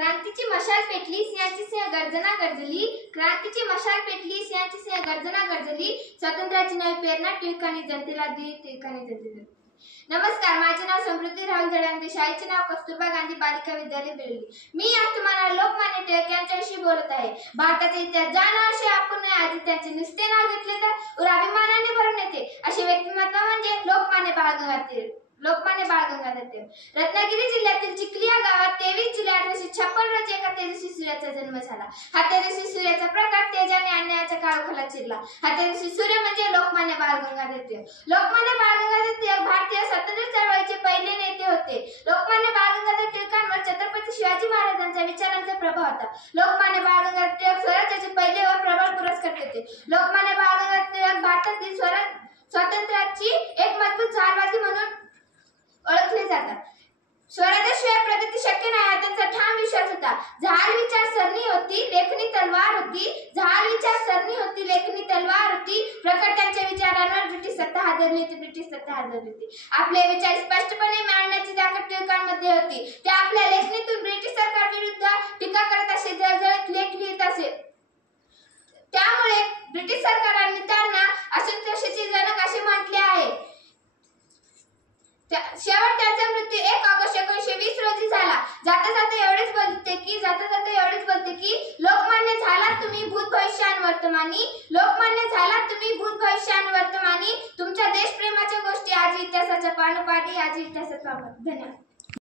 क्रांतीची मशाल पेटली, सिंहाची सिंह गर्जना गर्जली. क्रांतीची मशाल पेटली, सिंहाची सिंह गर्जना गर्जली. स्वातंत्र्याची नवी प्रेरणा टिळकांनी जनतेला दिली, टिळकांनी जनतेला. नमस्कार, माझे नाव समृद्धी राहुल जडांगे. शाळेचे नाव कस्तुरबा गांधी बालिका विद्यालय बेळवली. मी आज तुम्हाला लोकमान्य टिळक यांच्याविषयी बोलत आहे. भारताचा इतिहास जाणण्याविषयी आपण आधी त्यांचे नुसते नाव घेतले तर अभिमानाने भरून येते. असे व्यक्तिमत्व म्हणजे लोकमान्य बाळ गंगाधर टिळक. रत्नागिरी जिल्ह्यातील चिखली या गावात 23 जुलै 1856 रोजी एका तेजस्वी सूर्याचा जन्म झाला. हा तेजस्वी सूर्याचा प्रकाश तेजाने अन्यायाच्या काळोखाला चिरला. हा तेजस्वी सूर्य म्हणजे लोकमान्य बाळ गंगाधर टिळक. लोकमान्य बाळ गंगाधर टिळक भारतीय स्वातंत्र्य चळवळीचे पहिले नेते होते. लोकमान्य बाळ गंगाधर टिळकांवर छत्रपती शिवाजी महाराजांच्या विचारांचा प्रभाव होता. लोकमान्य बाळ गंगाधर टिळक स्वराज्याचे पहिले व प्रबळ पुरस्कार होते. लोकमान्य बाळ गंगाधर टिळक भारतातील स्वातंत्र्याची एक मजबूत झालवादी म्हणून ओळखले जातात. स्वराज्याशिवाय प्रगती शक्य नाही हा त्यांचा ठाम विश्वास होता. जहाल विचारसरणी होती, लेखणी तलवार होती. जहाल विचारसरणी होती, लेखणी तलवार होती. प्रखर त्यांच्या विचारांवर ब्रिटिश सत्ता हादरली होती. आपले विचार स्पष्टपणे मांडण्याची ताकद टिळकांमध्ये होती. ते आपल्या लेखणीतून ब्रिटिश सरकार विरुद्ध टीका करत असे, जळजळीत लेख लिहित असे. त्यामुळे ब्रिटिश सरकारांनी त्यांना असंतोषाचे जनक असे म्हटले आहे. शेवट त्यांचा मृत्यू 1 ऑगस्ट 1920 रोजी झाला. जाता जाता एवढेच बोलते की लोकमान्य झालात तुम्ही भूत भविष्य आणि वर्तमानी. लोकमान्य झालात तुम्ही भूत भविष्य आणि वर्तमानी. तुमच्या देशप्रेमाच्या गोष्टी आजी इतिहासाच्या पानोपाठी, आजी इतिहासाचा धन्यवाद.